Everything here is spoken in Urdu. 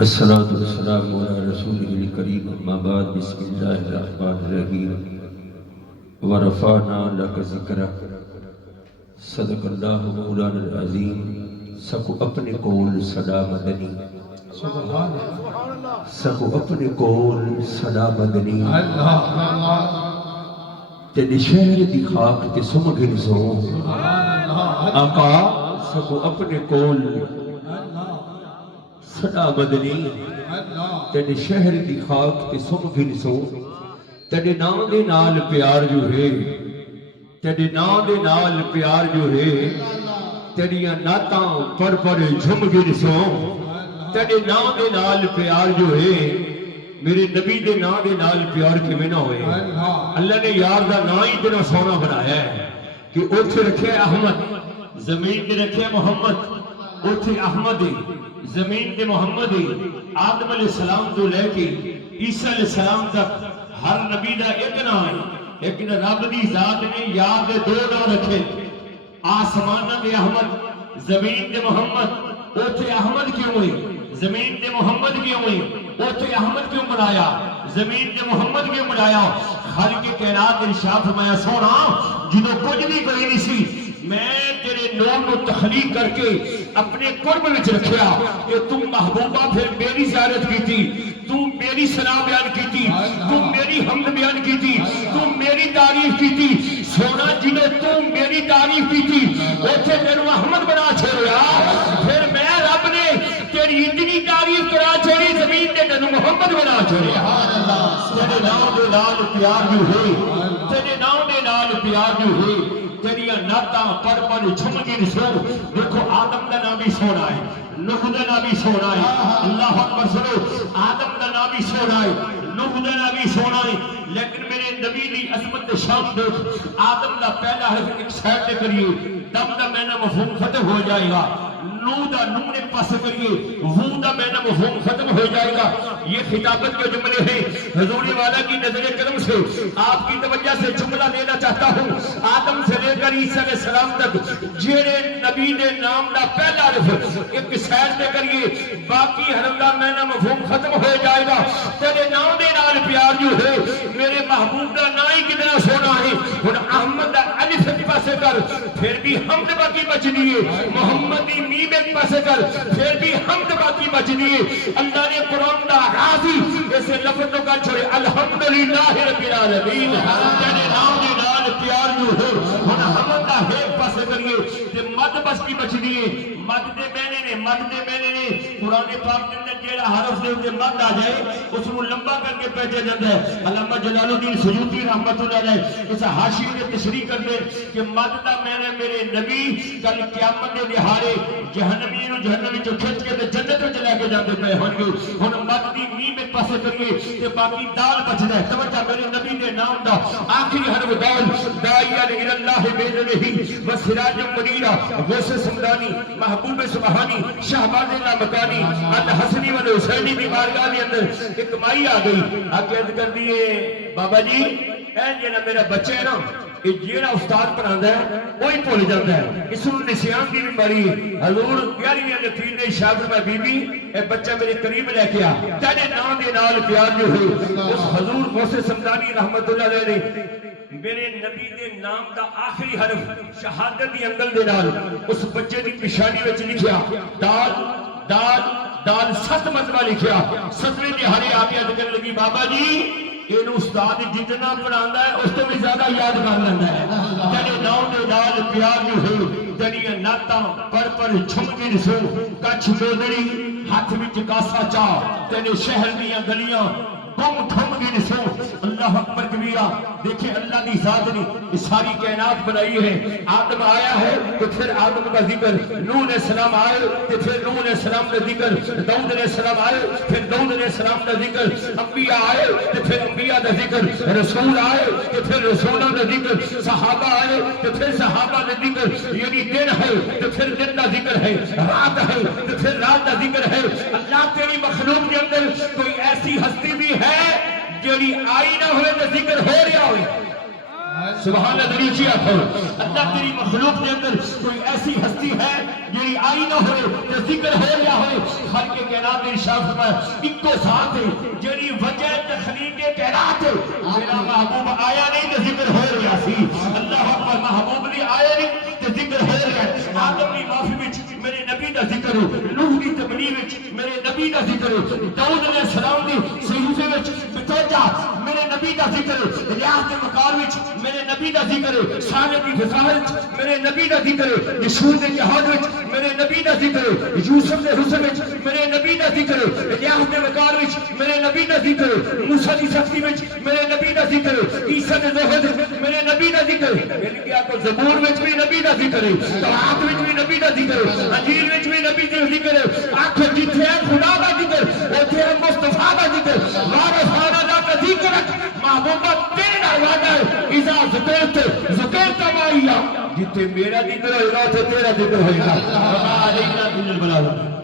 الصلاة والسلام على رسوله الكريم اما بعد بسم الله الرحمن الرحيم ورفعنا لك ذکرک صدق اللہ مولانا العظیم سکو اپنے کول صدا مدنی سکو اپنے کول صدا مدنی تیرے شہر دی خاک تے سمگن سو آقا سکو اپنے کول صدا مدنی تیرے شہر دی خاک تے سمگن سو تیرے نام دے نال پیار جو ہے تیرے نام دے نال پیار جو ہے تیریاں ناتاں پر جھم گر سو تیرے نام دے نال پیار جو ہے میرے نبی دے نام دے نال پیار کے میں نہ ہوئے اللہ نے یار دا نا ہی تیرا سونا بنایا ہے کہ اوتھے رکھے احمد زمین دے رکھے محمد اوتھے احمد زمین دے محمد آدم علیہ السلام تو لے کے عیسیٰ علیہ السلام تک ہر نبی دا ایک نام ہے لیکن رب دی ذات نے یاد دو نام رکھے آسمان دے احمد زمین دے محمد اوتھے احمد کیوں ہوئی زمین دے محمد کیوں ہوئی اوتھے احمد کیوں بنایا زمین دے محمد کیوں بنایا خالق کائنات ارشاد فرمایا سونا جدوں کچھ بھی کوئی نہیں سی میں تیرے نور کو تخلیق کر کے اپنے قرب وچ رکھیا کہ تم محبوبہ پھر میری زیارت کی تھی تم میری ثنا بیان کی تھی تم میری حمد بیان کی تھی تم میری تعریف کی تھی سونا جنہوں تم میری تعریف کی تھی اوتھے تینوں احمد بنا چھوڑیا پھر میں رب نے تیری اتنی تعریف کرا چھوڑی زمین دے تینوں محمد بنا چھوڑیا تیرے نام دے نال پیار جو ہوئی تیرے نام دے نال پیار جو ہوئی تیریاں ناتاں پر چھمگی سو دیکھو آدم دا نام بھی سونا ہے نوح دا نام بھی سونا ہے اللہ اکبر سنو آدم دا نام بھی سونا ہے نوح دا نام بھی سونا ہے لیکن میرے نبی دی عظمت شان دیکھ آدم دا پہلا حرف ایک سائڈ دے کریے دم دا مینا مفہوم ختم ہو جائے گا نو دا نو نے پاس کریے وہ دا مینا مفہوم ختم ہو جائے گا یہ خطابت کے جملے ہیں حضور والا کی نظر کرم سے آپ کی توجہ سے جملہ لینا چاہتا ہوں آدم سے لے کر عیسیٰ علیہ السلام تک جیرے نبی نے نام دا پہلا حرف ایک سائڈ دے کریے باقی حرف دا مینا مفہوم ختم ہو جائے گا تیرے نام دے نال پیار جو ہے میرے محبوب دا نائی کتنا سونا ہے اور احمد دا الف ایک پاسے کر پھر بھی حمد باقی بچنی ہے محمدی میم ایک پاسے کر پھر بھی حمد باقی بچنی ہے اللہ نے قرآن دا غازی ایسے لفظوں کا چھوڑے الحمدللہ رب العالمین تیرے نام دے نال پیار جو ہے اور حمد دا ایک پاسے کریے کہ مد بس کی بچنی ہے مد دے مہینے نے قرآن پاک کے اندر جیڑا حرف دے اندر مد آ جائے اس کو لمبا کر کے پہنچا جاتا ہے علامہ جلال الدین سیوطی رحمت اللہ علیہ اس حاشیے میں تشریح کر دے کہ مد دا مہینے میرے نبی کل قیامت دے دہاڑے جہنمی جو کھچ کے جنت میں چلے کے جاتے پے ہوں گے ہن مد دی میم ایک پاسے کریے کہ باقی دال بچدا ہے توجہ میرے نبی دے نام دا آخری حرف دال داعیہ الی اللہ باذنہ وسراج منیرہ غوث سمدانی محبوب سبحانی شہباز لامکانی الحسنی والحسینی دی بارگاہ دے اندر ایک مائی آ گئی آگے عرض کر دیے بابا جی اے جیڑا میرا بچہ ہے نا یہ جیڑا استاد پڑھاندا ہے وہی بھول جاتا ہے اس کو نسیان کی بیماری ہے حضور 11ویں یقین نے اشارہ میں بی بی اے بچہ میرے قریب لے کے آ تیرے نام دے نال پیار جو ہے اس حضور غوث سمدانی رحمت اللہ علیہ نے میرے نبی دے نام دا آخری حرف شہادت دی انگل دے نال اس بچے دی پیشانی وچ لکھیا دال دال دال 7 مرتبہ لکھیا 7ویں دہاڑے آ کے عرض کرنے لگی بابا جی یہ استاد جتنا پڑھاندا ہے اس تو بھی زیادہ یاد کر لیندا ہے تیرے نام دے نال پیار جو ہے تیریاں ناتاں پر چھمگن سو کچھ موزڑی ہاتھ وچ کاسا چا تیرے شہر دیاں گلیاں بم تھم گن سو اللہ اکبر کبیرہ دیکھیں اللہ کی ذات نے اس ساری کائنات بنائی ہے آدم آیا ہے تو پھر آدم کا ذکر نوح علیہ السلام آئے تو پھر نوح علیہ السلام کا ذکر داؤد علیہ السلام آئے پھر داؤد علیہ السلام کا ذکر انبیاء آئے تو پھر انبیاء کا ذکر رسول آئے تو پھر رسولوں کا ذکر صحابہ آئے تو پھر صحابہ کا ذکر یعنی دن ہے تو پھر دن کا ذکر ہے رات ہے تو پھر رات کا ذکر ہے اللہ تیری مخلوق کے اندر کوئی ایسی ہستی بھی ہے جیڑی آئی نہ ہوئے تو ذکر ہو رہا ہوئے سبحان اللہ اللہ تیری مخلوق کے اندر کوئی ایسی ہستی ہے جیڑی آئی نہ ہوئے تو ذکر ہو رہا خالق کائنات نے ارشاد فرمایا اکو ذات ہے جڑی وجہ تخلیق کائنات ہے میرا محبوب آیا نہیں تو ذکر ہو رہا سی اللہ اکبر محبوب نے آیا نہیں تو ذکر ہو رہا ہے آدم کی معافی وچ میرے نبی دا ذکر ہے نوح دی تبلیغ وچ میرے نبی دا ذکر ہے داؤد علیہ السلام دی صحیفے وچ بتوجہ میرے نبی دا ذکر ہے ریاض کے مقام وچ میرے نبی دا ذکر ہے صالح کی فضائل وچ میرے نبی دا ذکر ہے یشوع دے جہاد وچ میرے نبی دا ذکر ہے یوسف دے حسن وچ میرے نبی دا ذکر ہے ریاض کے مقام وچ میرے نبی دا ذکر ہے موسیٰ دی سختی وچ میرے نبی دا ذکر ہے عیسیٰ دے زہد میرے نبی دا ذکر ہے مل گیا تو زبور وچ بھی نبی دا ذکر ہے تورات وچ بھی نبی دا ذکر ہے انجیل وچ بھی نبی دا ذکر ہے آنکھ جتھے ہے خدا دا ذکر اوتھے ہے مصطفیٰ دا ذکر وارثانہ دا ذکر محبوبہ تیرے نال وعدہ ہے اذا ذکرت معیا جتھے میرا ذکر ہوگا تے تیرا ذکر ہوگا وما علینا الا البلاغ